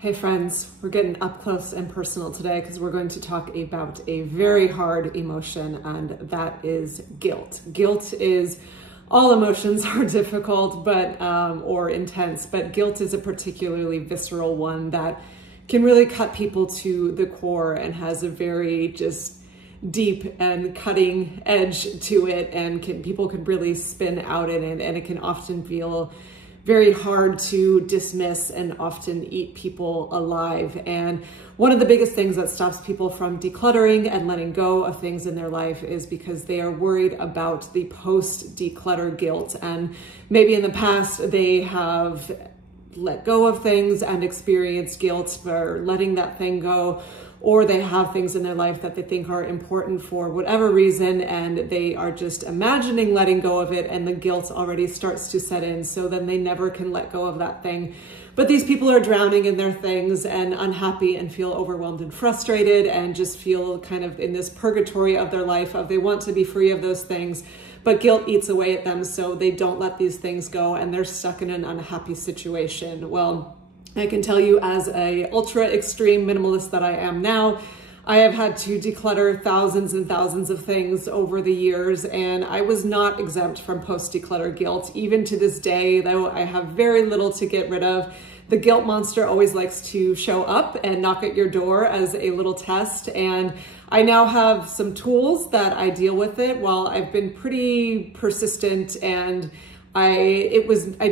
Hey friends, we're getting up close and personal today because we're going to talk about a very hard emotion, and that is guilt. Guilt is, all emotions are difficult or intense, but guilt is a particularly visceral one that can really cut people to the core and has a very just deep and cutting edge to it, and people can really spin out in it, and it can often feel very hard to dismiss and often eat people alive. And one of the biggest things that stops people from decluttering and letting go of things in their life is because they are worried about the post-declutter guilt. And maybe in the past they have let go of things and experienced guilt for letting that thing go, or they have things in their life that they think are important for whatever reason, and they are just imagining letting go of it, and the guilt already starts to set in, so then they never can let go of that thing. But these people are drowning in their things and unhappy and feel overwhelmed and frustrated and just feel kind of in this purgatory of their life of they want to be free of those things, but guilt eats away at them, so they don't let these things go, and they're stuck in an unhappy situation. Well, I can tell you, as a ultra extreme minimalist that I am now, I have had to declutter thousands and thousands of things over the years, and I was not exempt from post-declutter guilt. Even to this day, though I have very little to get rid of, the guilt monster always likes to show up and knock at your door as a little test. And I now have some tools that I deal with it. While I've been pretty persistent, and I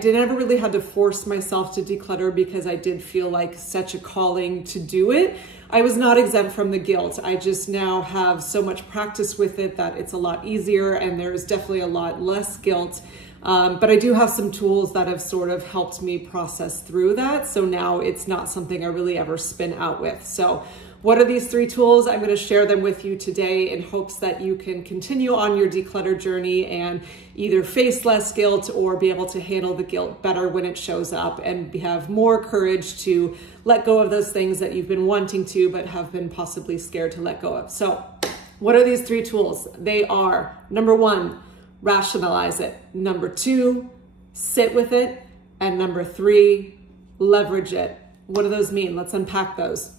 never really had to force myself to declutter because I did feel like such a calling to do it. I was not exempt from the guilt. I just now have so much practice with it that it's a lot easier, and there's definitely a lot less guilt. But I do have some tools that have sort of helped me process through that. So now it's not something I really ever spin out with. So what are these 3 tools? I'm going to share them with you today in hopes that you can continue on your declutter journey and either face less guilt or be able to handle the guilt better when it shows up, and have more courage to let go of those things that you've been wanting to but have been possibly scared to let go of. So what are these 3 tools? They are, number 1, rationalize it. Number 2, sit with it. And number 3, leverage it. What do those mean? Let's unpack those.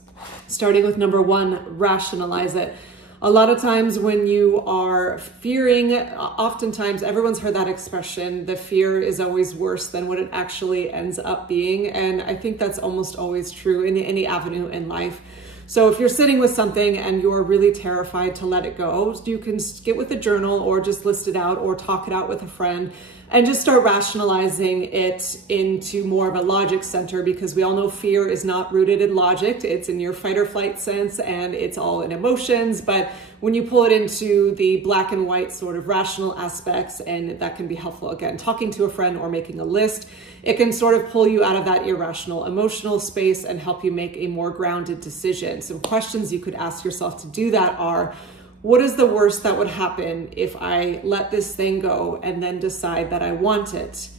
Starting with number 1, rationalize it. A lot of times when you are fearing, oftentimes everyone's heard that expression, the fear is always worse than what it actually ends up being. And I think that's almost always true in any avenue in life. So if you're sitting with something and you're really terrified to let it go, you can get with a journal or just list it out or talk it out with a friend and just start rationalizing it into more of a logic center, because we all know fear is not rooted in logic. It's in your fight or flight sense, and it's all in emotions. But when you pull it into the black and white sort of rational aspects, and that can be helpful, again, talking to a friend or making a list, it can sort of pull you out of that irrational emotional space and help you make a more grounded decision. Some questions you could ask yourself to do that are, what is the worst that would happen if I let this thing go and then decide that I want it?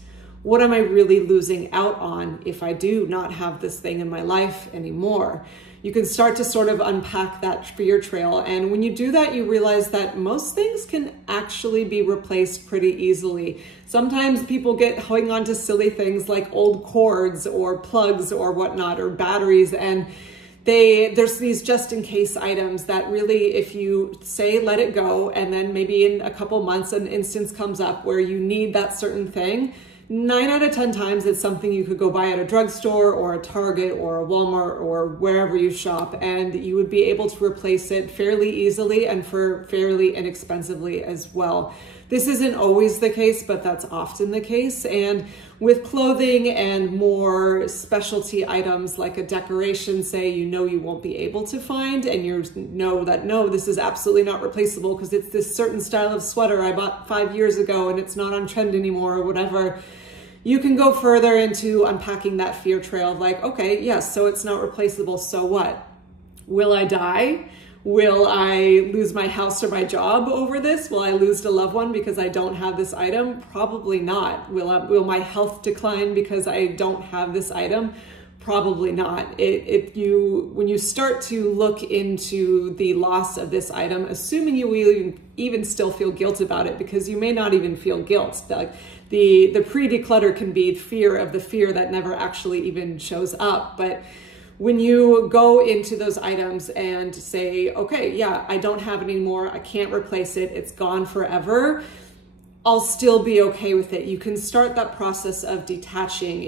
What am I really losing out on if I do not have this thing in my life anymore? You can start to sort of unpack that fear trail. And when you do that, you realize that most things can actually be replaced pretty easily. Sometimes people hang on to silly things like old cords or plugs or whatnot, or batteries, and there's these just in case items that really, if you say let it go, and then maybe in a couple months an instance comes up where you need that certain thing, 9 out of 10 times it's something you could go buy at a drugstore or a Target or a Walmart or wherever you shop, and you would be able to replace it fairly easily and for fairly inexpensively as well. This isn't always the case, but that's often the case. And with clothing and more specialty items like a decoration, say, you won't be able to find, and you know that, no, this is absolutely not replaceable because it's this certain style of sweater I bought 5 years ago and it's not on trend anymore or whatever. You can go further into unpacking that fear trail of like, okay, yes, so it's not replaceable, so what? Will I die? Will I lose my house or my job over this? Will I lose a loved one because I don't have this item? Probably not. Will my health decline because I don't have this item? Probably not. When you start to look into the loss of this item, assuming you will even still feel guilt about it, because you may not even feel guilt. The pre-declutter can be fear of the fear that never actually even shows up. But when you go into those items and say, okay, yeah, I don't have it anymore, I can't replace it, it's gone forever, I'll still be okay with it. You can start that process of detaching.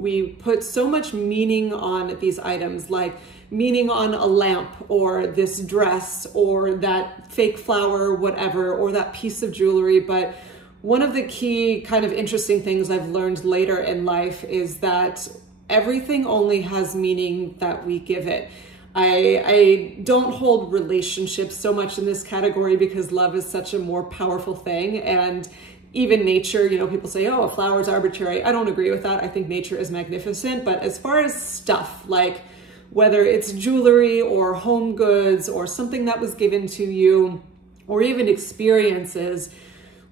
We put so much meaning on these items, like meaning on a lamp or this dress or that fake flower, whatever, or that piece of jewelry. But one of the key kind of interesting things I've learned later in life is that everything only has meaning that we give it. I don't hold relationships so much in this category because love is such a more powerful thing. And even nature, you know, people say, oh, a flower is arbitrary. I don't agree with that. I think nature is magnificent. But as far as stuff, like whether it's jewelry or home goods or something that was given to you, or even experiences,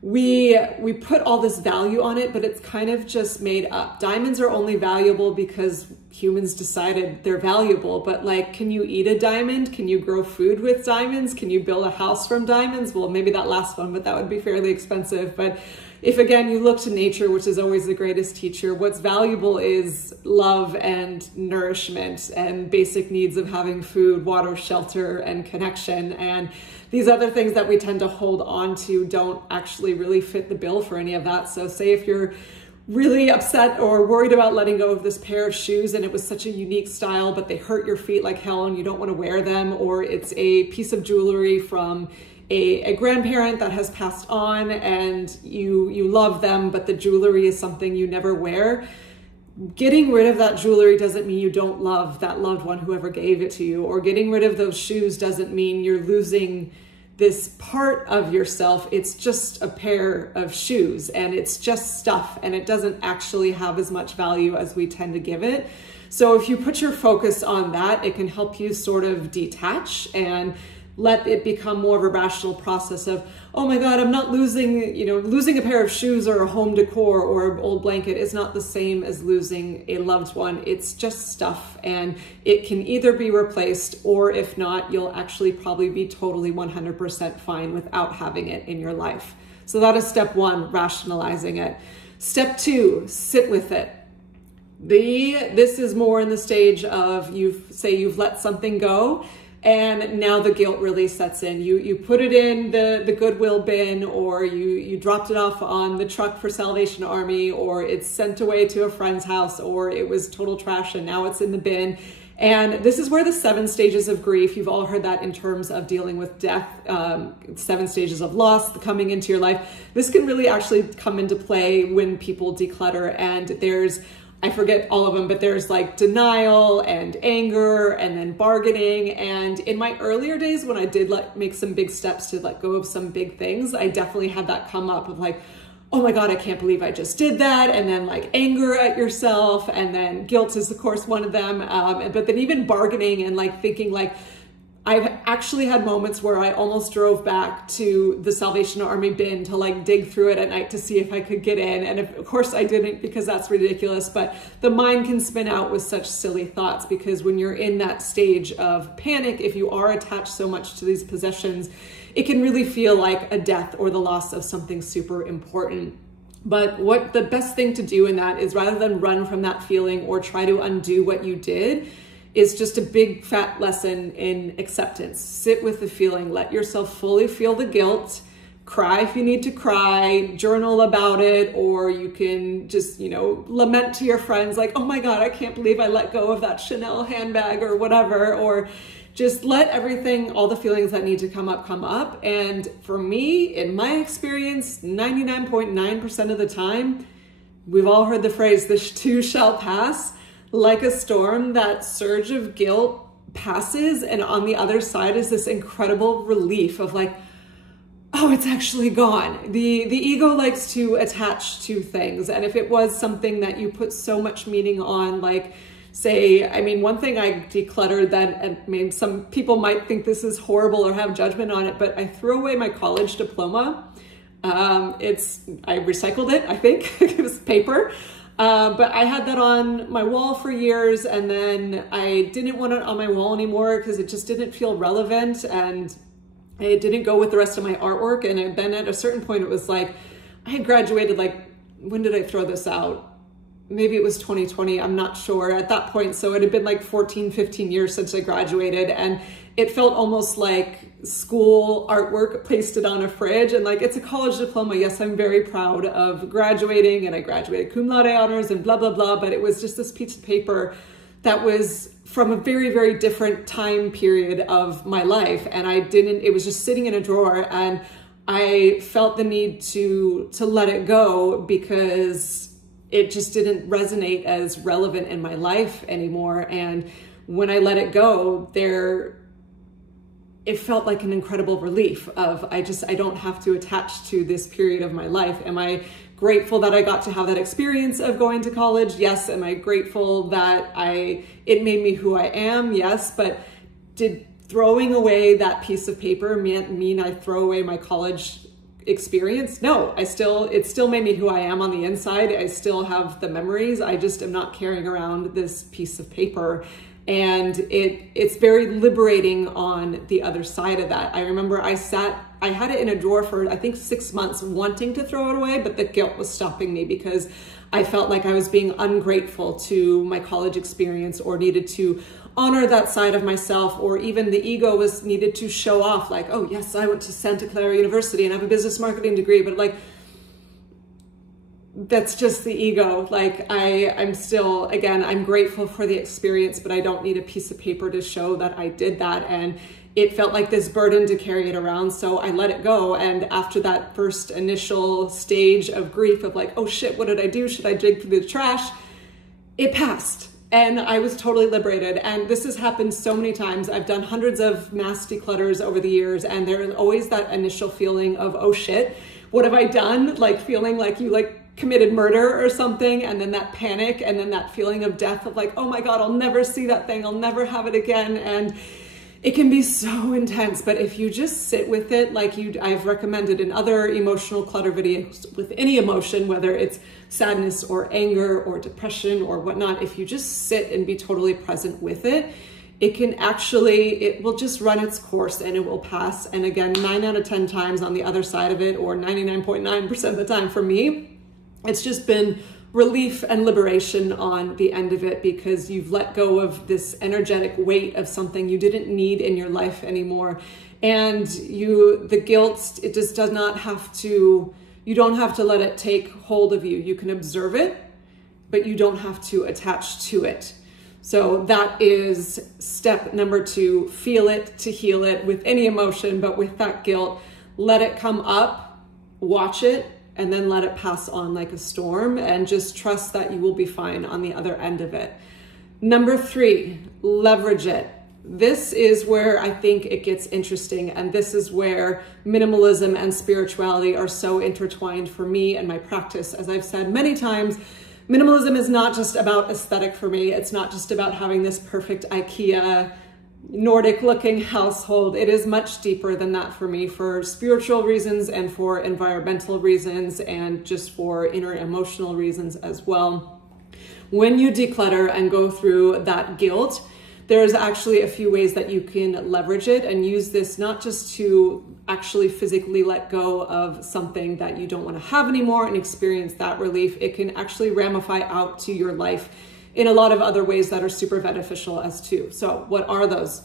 we put all this value on it, but it's kind of just made up. Diamonds are only valuable because humans decided they're valuable, but like, can you eat a diamond? Can you grow food with diamonds? Can you build a house from diamonds? Well, maybe that last one, but that would be fairly expensive. But if again, you look to nature, which is always the greatest teacher, what's valuable is love and nourishment and basic needs of having food, water, shelter, and connection. And these other things that we tend to hold on to don't actually really fit the bill for any of that. So say if you're really upset or worried about letting go of this pair of shoes and it was such a unique style, but they hurt your feet like hell and you don't want to wear them, or it's a piece of jewelry from a grandparent that has passed on and you love them, but the jewelry is something you never wear. Getting rid of that jewelry doesn't mean you don't love that loved one, whoever gave it to you, or getting rid of those shoes doesn't mean you're losing this part of yourself. It's just a pair of shoes and it's just stuff and it doesn't actually have as much value as we tend to give it. So if you put your focus on that, it can help you sort of detach and let it become more of a rational process of, oh my God, I'm not losing, losing a pair of shoes or a home decor or an old blanket is not the same as losing a loved one. It's just stuff and it can either be replaced, or if not, you'll actually probably be totally 100% fine without having it in your life. So that is step one, rationalizing it. Step two, sit with it. This is more in the stage of you've let something go, and now the guilt really sets in. You put it in the Goodwill bin, or you dropped it off on the truck for Salvation Army, or it's sent away to a friend's house, or it was total trash and now it's in the bin. And this is where the 7 stages of grief, you've all heard that in terms of dealing with death, 7 stages of loss coming into your life. This can really actually come into play when people declutter, and there's, I forget all of them, but there's like denial and anger and then bargaining. And in my earlier days, when I did make some big steps to let go of some big things, I definitely had that come up of like, oh my God, I can't believe I just did that. And then like anger at yourself, and then guilt is of course one of them. But then even bargaining and like thinking like, I've actually had moments where I almost drove back to the Salvation Army bin to like dig through it at night to see if I could get in. And of course I didn't, because that's ridiculous, but the mind can spin out with such silly thoughts, because when you're in that stage of panic, if you are attached so much to these possessions, it can really feel like a death or the loss of something super important. But what the best thing to do in that is, rather than run from that feeling or try to undo what you did, is just a big fat lesson in acceptance. Sit with the feeling, let yourself fully feel the guilt, cry if you need to cry, journal about it, or you can just, lament to your friends like, oh my God, I can't believe I let go of that Chanel handbag or whatever, or just let everything, all the feelings that need to come up. And for me, in my experience, 99.9% of the time, we've all heard the phrase, this too shall pass. Like a storm, that surge of guilt passes, and on the other side is this incredible relief of like, oh, it's actually gone. The ego likes to attach to things, and if it was something that you put so much meaning on, like say, one thing I decluttered that, some people might think this is horrible or have judgment on it, but I threw away my college diploma. I recycled it, I think. It was paper. But I had that on my wall for years, and then I didn't want it on my wall anymore because it just didn't feel relevant, and it didn't go with the rest of my artwork. And then at a certain point, it was like, I had graduated, like, when did I throw this out? maybe it was 2020, I'm not sure at that point. So it had been like 14, 15 years since I graduated, and it felt almost like school artwork pasted on a fridge. And like, it's a college diploma. Yes, I'm very proud of graduating, and I graduated cum laude honors and blah, blah, blah. But it was just this piece of paper that was from a very, very different time period of my life. And it was just sitting in a drawer, and I felt the need to let it go because it just didn't resonate as relevant in my life anymore. And when I let it go, it felt like an incredible relief of, I don't have to attach to this period of my life. Am I grateful that I got to have that experience of going to college? Yes. Am I grateful that it made me who I am? Yes. But did throwing away that piece of paper mean I throw away my college experience? No, it still made me who I am on the inside. I still have the memories. I just am not carrying around this piece of paper. And it's very liberating on the other side of that. I remember I had it in a drawer for, I think, 6 months wanting to throw it away, but the guilt was stopping me because I felt like I was being ungrateful to my college experience, or needed to honor that side of myself, or even the ego was needed to show off like, oh yes, I went to Santa Clara University and have a business marketing degree. But like, that's just the ego. Like I'm still, again, I'm grateful for the experience, but I don't need a piece of paper to show that I did that. And it felt like this burden to carry it around. So I let it go. And after that first initial stage of grief of like, oh shit, what did I do? Should I dig through the trash? It passed. And I was totally liberated. And this has happened so many times. I've done hundreds of mass declutters over the years. And there is always that initial feeling of, oh shit, what have I done? Like feeling like you committed murder or something. And then that panic, and then that feeling of death of like, oh my God, I'll never see that thing. I'll never have it again. And it can be so intense. But if you just sit with it, like I've recommended in other emotional clutter videos, with any emotion, whether it's sadness or anger or depression or whatnot, if you just sit and be totally present with it, it will just run its course and it will pass. And again, 9 out of 10 times on the other side of it, or 99.9% of the time for me, it's just been relief and liberation on the end of it, because you've let go of this energetic weight of something you didn't need in your life anymore. And the guilt, it just does not have to, you don't have to let it take hold of you. You can observe it, but you don't have to attach to it. So that is step number 2, feel it to heal it with any emotion, but with that guilt, let it come up, watch it, and then let it pass on like a storm, and just trust that you will be fine on the other end of it. Number 3, leverage it. This is where I think it gets interesting, and this is where minimalism and spirituality are so intertwined for me and my practice. As I've said many times, minimalism is not just about aesthetic for me. It's not just about having this perfect IKEA Nordic looking household. It is much deeper than that for me, for spiritual reasons and for environmental reasons, and just for inner emotional reasons as well. When you declutter and go through that guilt, there's actually a few ways that you can leverage it and use this not just to actually physically let go of something that you don't want to have anymore and experience that relief. It can actually ramify out to your life in a lot of other ways that are super beneficial as too. So what are those?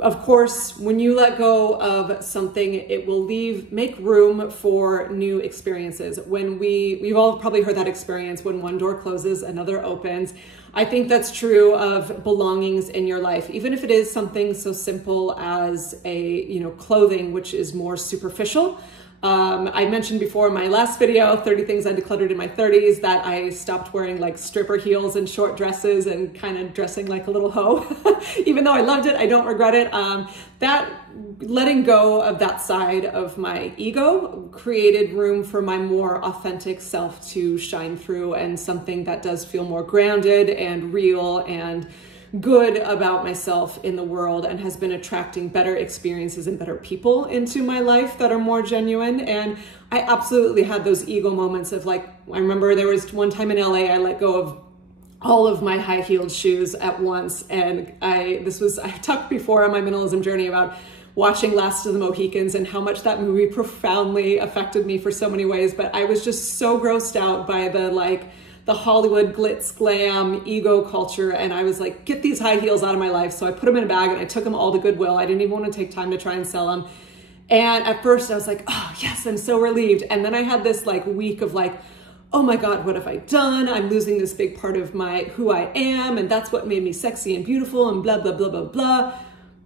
Of course, when you let go of something, it will make room for new experiences. We've all probably heard that experience, when one door closes, another opens. I think that's true of belongings in your life, even if it is something so simple as clothing, which is more superficial. I mentioned before in my last video, 30 things I decluttered in my 30s, that I stopped wearing like stripper heels and short dresses and kind of dressing like a little hoe. Even though I loved it, I don't regret it. That letting go of that side of my ego created room for my more authentic self to shine through, and something that does feel more grounded and real and good about myself in the world, and has been attracting better experiences and better people into my life that are more genuine. And I absolutely had those ego moments of like, I remember there was one time in LA, I let go of all of my high-heeled shoes at once. And I talked before on my minimalism journey about watching Last of the Mohicans and how much that movie profoundly affected me for so many ways. But I was just so grossed out by the Hollywood glitz, glam, ego culture. And I was like, get these high heels out of my life. So I put them in a bag and I took them all to Goodwill. I didn't even want to take time to try and sell them. And at first I was like, oh yes, I'm so relieved. And then I had this like week of like, oh my God, what have I done? I'm losing this big part of who I am. And that's what made me sexy and beautiful and blah, blah, blah, blah, blah.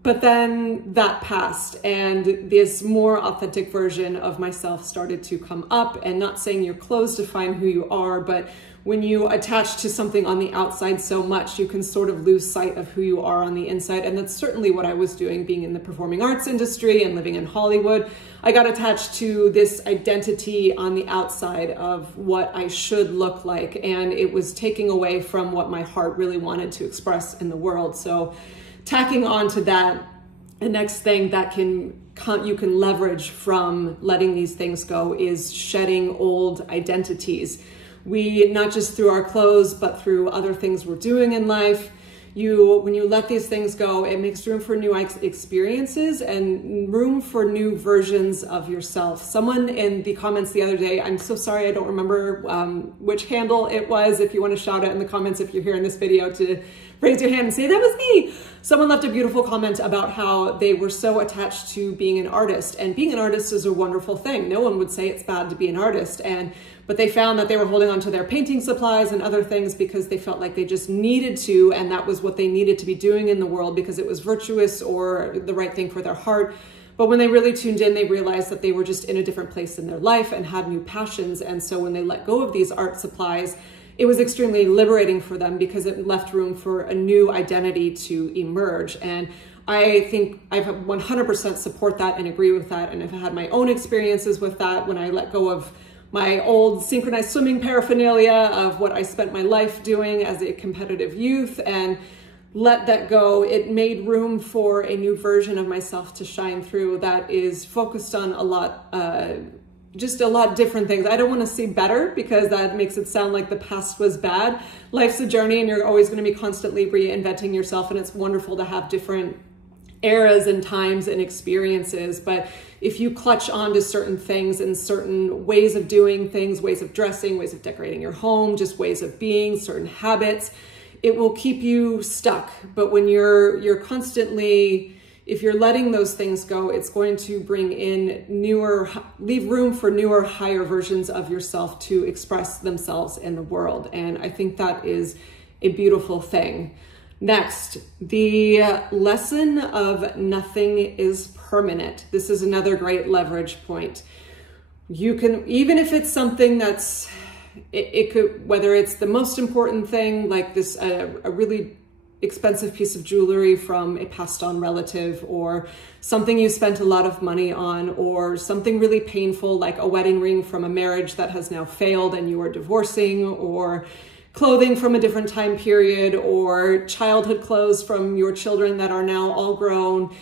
But then that passed and this more authentic version of myself started to come up. And not saying your clothes define who you are, but when you attach to something on the outside so much, you can sort of lose sight of who you are on the inside. And that's certainly what I was doing, being in the performing arts industry and living in Hollywood. I got attached to this identity on the outside of what I should look like. And it was taking away from what my heart really wanted to express in the world. So tacking on to that, the next thing that you can leverage from letting these things go is shedding old identities. Not just through our clothes, but through other things we're doing in life. When you let these things go, it makes room for new experiences and room for new versions of yourself. Someone in the comments the other day, I'm so sorry, I don't remember which handle it was. If you want to shout out in the comments, if you're here in this video, to raise your hand and say, that was me. Someone left a beautiful comment about how they were so attached to being an artist, and being an artist is a wonderful thing. No one would say it's bad to be an artist. But they found that they were holding on to their painting supplies and other things because they felt like they just needed to, and that was what they needed to be doing in the world because it was virtuous or the right thing for their heart. But when they really tuned in, they realized that they were just in a different place in their life and had new passions. And so when they let go of these art supplies, it was extremely liberating for them because it left room for a new identity to emerge. And I think I 100% support that and agree with that. And I've had my own experiences with that when I let go of my old synchronized swimming paraphernalia of what I spent my life doing as a competitive youth and let that go. It made room for a new version of myself to shine through that is focused on just a lot different things. I don't want to say better because that makes it sound like the past was bad. Life's a journey and you're always going to be constantly reinventing yourself, and it's wonderful to have different eras and times and experiences. But if you clutch on to certain things and certain ways of doing things, ways of dressing, ways of decorating your home, just ways of being, certain habits, it will keep you stuck. But when you're constantly, if you're letting those things go, it's going to bring in leave room for newer, higher versions of yourself to express themselves in the world. And I think that is a beautiful thing. Next, the lesson of nothing is permanent. This is another great leverage point. You can, even if it's something that's, it could, whether it's the most important thing, like this, a really expensive piece of jewelry from a passed on relative, or something you spent a lot of money on, or something really painful like a wedding ring from a marriage that has now failed and you are divorcing, or clothing from a different time period, or childhood clothes from your children that are now all grown.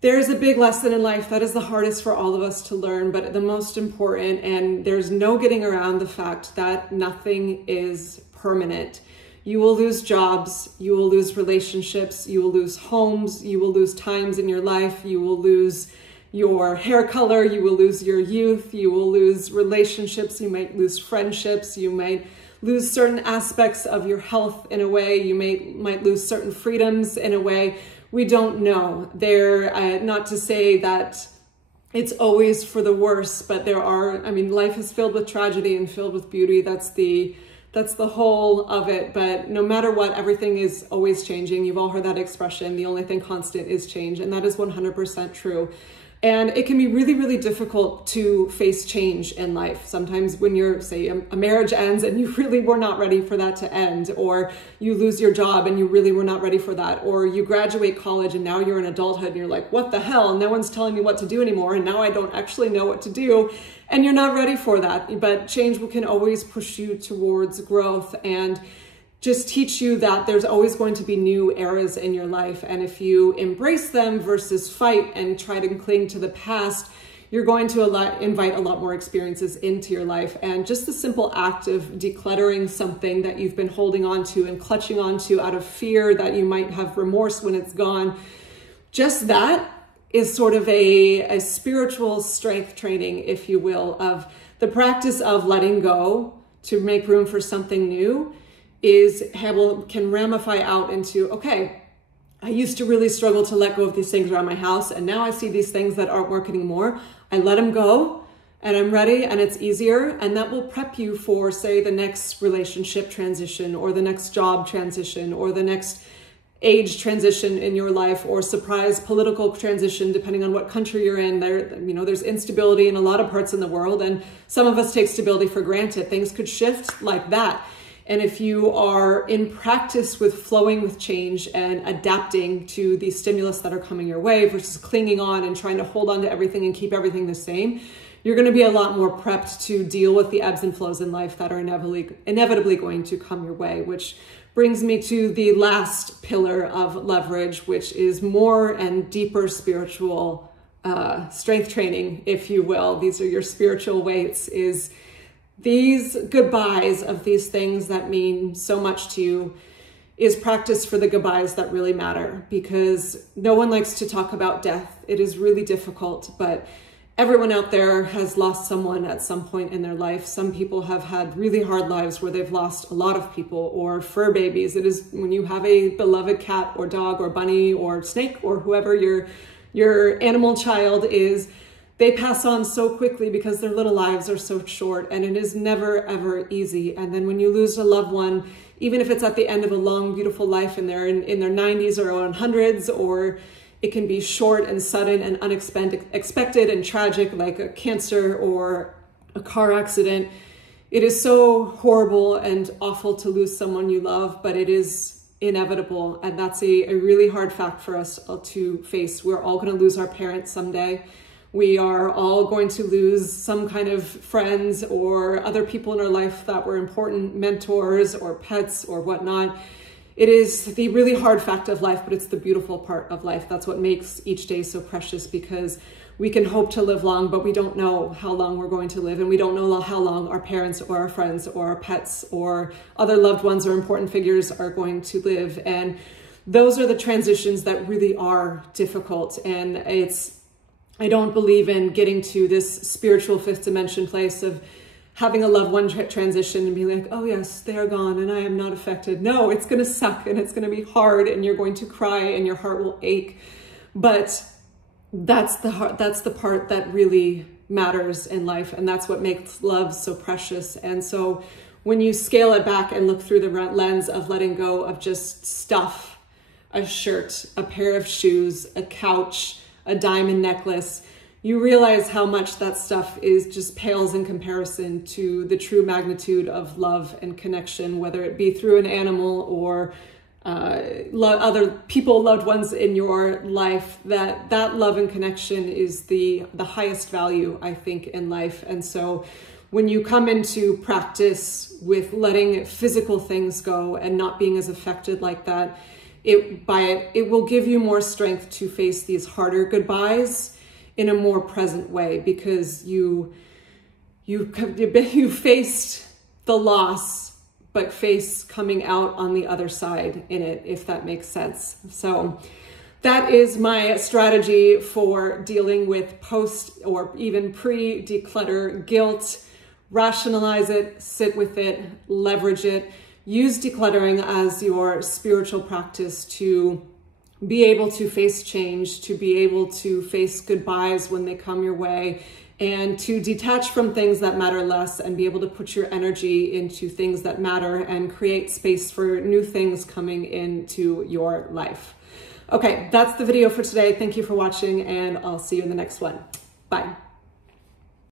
There's a big lesson in life that is the hardest for all of us to learn, but the most important, and there's no getting around the fact that nothing is permanent. You will lose jobs, you will lose relationships, you will lose homes, you will lose times in your life, you will lose your hair color, you will lose your youth, you will lose relationships, you might lose friendships, you might lose certain aspects of your health in a way, you might lose certain freedoms in a way. We don't know. Not to say that it's always for the worse, but life is filled with tragedy and filled with beauty. That's the whole of it. But no matter what, everything is always changing. You've all heard that expression. The only thing constant is change. And that is 100% true. And it can be really, really difficult to face change in life. Sometimes when a marriage ends and you really were not ready for that to end, or you lose your job and you really were not ready for that, or you graduate college and now you're in adulthood and you're like, what the hell? No one's telling me what to do anymore. And now I don't actually know what to do. And you're not ready for that. But change can always push you towards growth and just teach you that there's always going to be new eras in your life. And if you embrace them versus fight and try to cling to the past, you're going to invite a lot more experiences into your life. And just the simple act of decluttering something that you've been holding on to and clutching onto out of fear that you might have remorse when it's gone, just that is sort of a spiritual strength training, if you will, of the practice of letting go to make room for something new can ramify out into, okay, I used to really struggle to let go of these things around my house, and now I see these things that aren't working anymore. I let them go, and I'm ready, and it's easier, and that will prep you for, say, the next relationship transition, or the next job transition, or the next age transition in your life, or surprise political transition, depending on what country you're in. There's instability in a lot of parts in the world, and some of us take stability for granted. Things could shift like that. And if you are in practice with flowing with change and adapting to the stimulus that are coming your way versus clinging on and trying to hold on to everything and keep everything the same, you're going to be a lot more prepped to deal with the ebbs and flows in life that are inevitably going to come your way, which brings me to the last pillar of leverage, which is more and deeper spiritual strength training, if you will. These are your spiritual weights, is these goodbyes of these things that mean so much to you is practice for the goodbyes that really matter, because no one likes to talk about death. It is really difficult, but everyone out there has lost someone at some point in their life. Some people have had really hard lives where they've lost a lot of people, or fur babies. It is when you have a beloved cat or dog or bunny or snake or whoever your animal child is, they pass on so quickly because their little lives are so short, and it is never, ever easy. And then when you lose a loved one, even if it's at the end of a long, beautiful life and they're in their 90s or 100s, or it can be short and sudden and unexpected and tragic, like a cancer or a car accident. It is so horrible and awful to lose someone you love, but it is inevitable. And that's a really hard fact for us to face. We're all going to lose our parents someday. We are all going to lose some kind of friends or other people in our life that were important, mentors or pets or whatnot. It is the really hard fact of life, but it's the beautiful part of life. That's what makes each day so precious, because we can hope to live long, but we don't know how long we're going to live. And we don't know how long our parents or our friends or our pets or other loved ones or important figures are going to live. And those are the transitions that really are difficult. And I don't believe in getting to this spiritual fifth dimension place of having a loved one transition and be like, oh yes, they are gone and I am not affected. No, it's going to suck and it's going to be hard and you're going to cry and your heart will ache. But that's the part that really matters in life. And that's what makes love so precious. And so when you scale it back and look through the lens of letting go of just stuff, a shirt, a pair of shoes, a couch, a diamond necklace, you realize how much that stuff is just pales in comparison to the true magnitude of love and connection, whether it be through an animal or other people, loved ones in your life. That love and connection is the highest value, I think, in life. And so when you come into practice with letting physical things go and not being as affected like that, it will give you more strength to face these harder goodbyes in a more present way, because you faced the loss, but face coming out on the other side in it, if that makes sense. So that is my strategy for dealing with post or even pre-declutter guilt. Rationalize it, sit with it, leverage it. Use decluttering as your spiritual practice to be able to face change, to be able to face goodbyes when they come your way, and to detach from things that matter less and be able to put your energy into things that matter and create space for new things coming into your life. Okay, that's the video for today. Thank you for watching, and I'll see you in the next one. Bye.